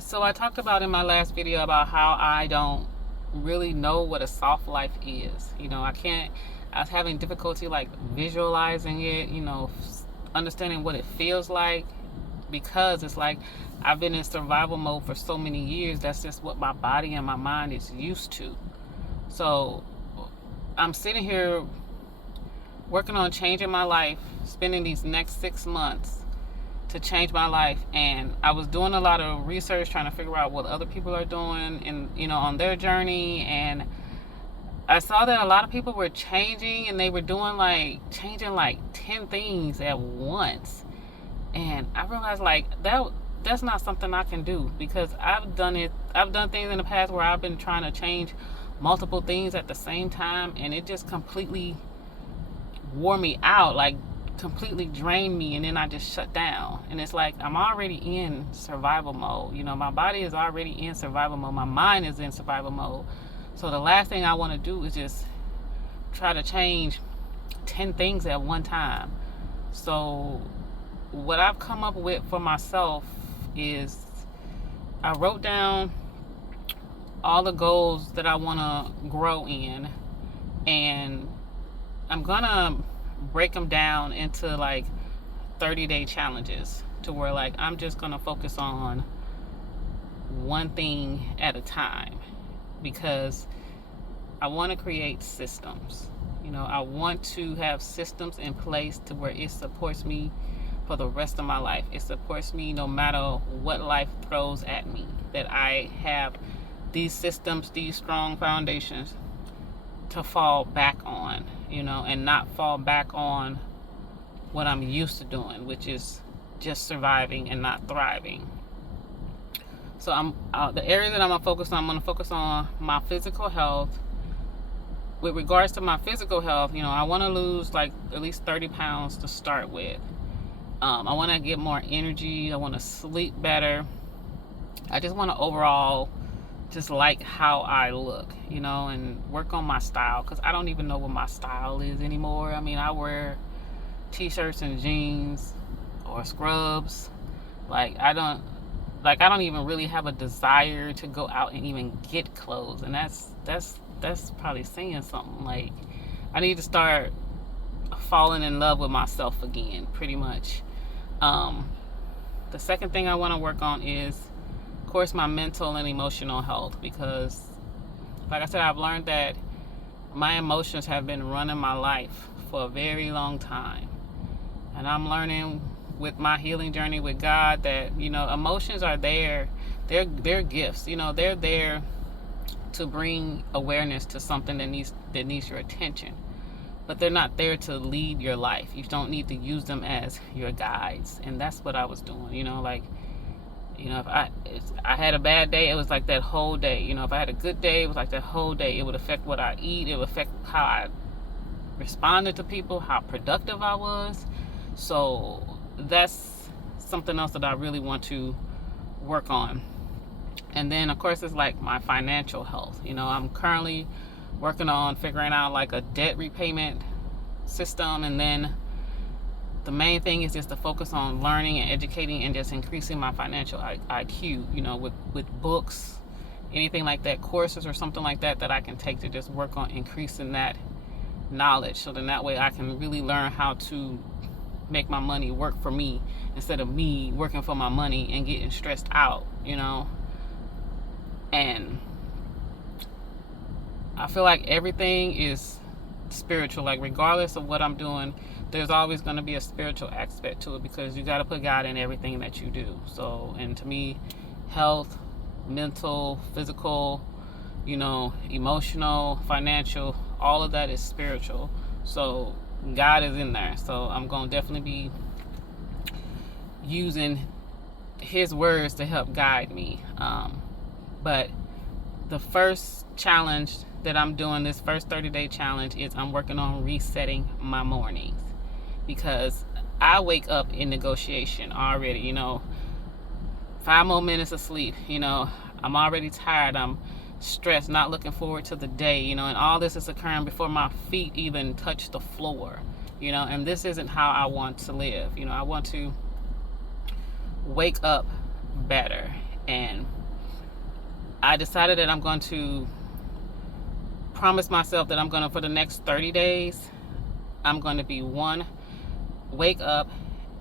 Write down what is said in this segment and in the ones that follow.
So I talked about in my last video about how I don't really know what a soft life is. I was having difficulty like visualizing it, understanding what it feels like, because it's like I've been in survival mode for so many years. That's just what my body and my mind is used to. So I'm sitting here working on changing my life, spending these next 6 months to change my life. And I was doing a lot of research trying to figure out what other people are doing and on their journey. And I saw that a lot of people were changing, and they were doing changing like 10 things at once. And I realized that's not something I can do, because I've done things in the past where I've been trying to change multiple things at the same time, and it just completely wore me out, like completely drained me, and then I just shut down. And it's like I'm already in survival mode. My body is already in survival mode. My mind is in survival mode. So the last thing I want to do is just try to change 10 things at one time. So what I've come up with for myself is I wrote down all the goals that I want to grow in, and I'm gonna break them down into 30-day challenges, to where I'm just gonna focus on one thing at a time, because I want to create systems. I want to have systems in place to where it supports me for the rest of my life. It supports me no matter what life throws at me, that I have these systems, these strong foundations to fall back on, and not fall back on what I'm used to doing, which is just surviving and not thriving. So the area that I'm gonna focus on my physical health. With regards to my physical health, I want to lose at least 30 pounds to start with. I want to get more energy. I want to sleep better. I just want to overall just like how I look, and work on my style, because I don't even know what my style is anymore. I wear t-shirts and jeans or scrubs. I don't even really have a desire to go out and even get clothes, and that's probably saying something. I need to start falling in love with myself again, pretty much. The second thing I want to work on is, of course, my mental and emotional health, because like I said, I've learned that my emotions have been running my life for a very long time. And I'm learning with my healing journey with God that, emotions are there. They're gifts. They're there to bring awareness to something that needs your attention. But they're not there to lead your life. You don't need to use them as your guides. And that's what I was doing. If I had a bad day, it was like that whole day. If I had a good day, it was like that whole day. It would affect what I eat. It would affect how I responded to people, how productive I was. So that's something else that I really want to work on. And then, of course, it's my financial health. I'm currently working on figuring out a debt repayment system. And then the main thing is just to focus on learning and educating and just increasing my financial IQ, with books, anything like that, courses or something like that I can take to just work on increasing that knowledge. So then that way I can really learn how to make my money work for me, instead of me working for my money and getting stressed out, And I feel like everything is spiritual. Regardless of what I'm doing, there's always going to be a spiritual aspect to it, because you got to put God in everything that you do. So, and to me, health, mental, physical, emotional, financial, all of that is spiritual. So God is in there. So I'm going to definitely be using his words to help guide me. But the first challenge that I'm doing, this first 30-day challenge, is I'm working on resetting my mornings, because I wake up in negotiation already. 5 more minutes of sleep, I'm already tired. I'm stressed, not looking forward to the day, and all this is occurring before my feet even touch the floor, and this isn't how I want to live. I want to wake up better And I decided that I'm going to promise myself that I'm going to, for the next 30 days, I'm going to be one, wake up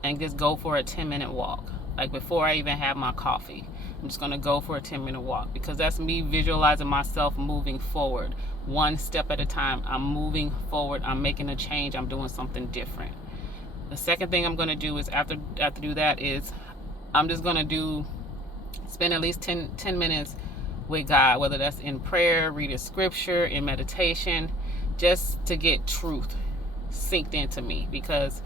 and just go for a 10-minute walk. Like before I even have my coffee, I'm just going to go for a 10-minute walk, because that's me visualizing myself moving forward, one step at a time. I'm moving forward. I'm making a change. I'm doing something different. The second thing I'm going to do is after do that is I'm just going to spend at least 10 minutes with God, whether that's in prayer, reading scripture, in meditation, just to get truth synced into me. Because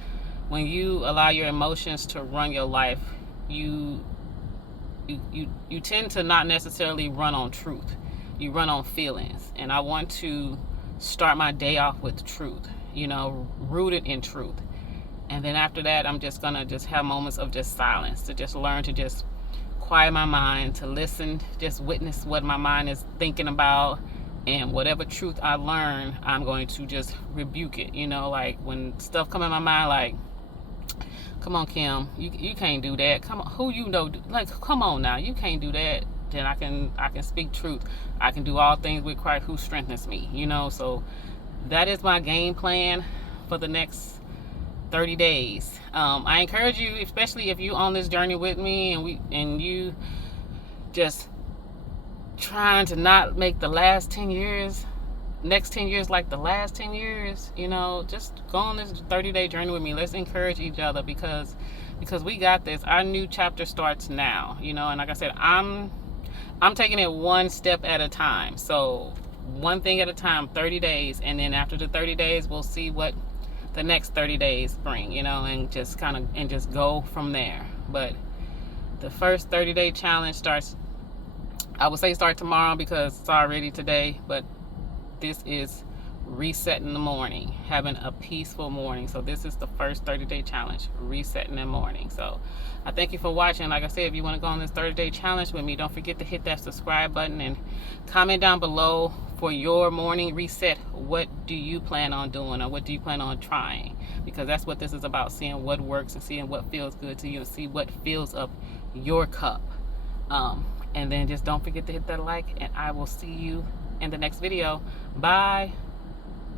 when you allow your emotions to run your life, you tend to not necessarily run on truth. You run on feelings. And I want to start my day off with truth, rooted in truth. And then after that, I'm just gonna have moments of just silence, to just learn to just quiet my mind, to listen, just witness what my mind is thinking about. And whatever truth I learn, I'm going to just rebuke it. Like when stuff come in my mind, like, come on, Kim, you can't do that. Come on, like, come on now, you can't do that. Then I can speak truth. I can do all things with Christ who strengthens me. So that is my game plan for the next 30 days. I encourage you, especially if you on this journey with me and you just trying to not make the next 10 years like the last 10 years, just go on this 30-day journey with me. Let's encourage each other, because we got this. Our new chapter starts now, and like I said, I'm taking it one step at a time. So one thing at a time, 30 days, and then after the 30 days, we'll see what the next 30 days bring, and just go from there. But the first 30-day challenge starts, I would say start tomorrow because it's already today, but this is reset in the morning, having a peaceful morning. So this is the first 30-day challenge, reset in the morning. So I thank you for watching. Like I said, if you want to go on this 30-day challenge with me, don't forget to hit that subscribe button and comment down below for your morning reset. What do you plan on doing, or what do you plan on trying? Because that's what this is about, seeing what works and seeing what feels good to you and see what fills up your cup. And then just don't forget to hit that like, and I will see you in the next video. Bye.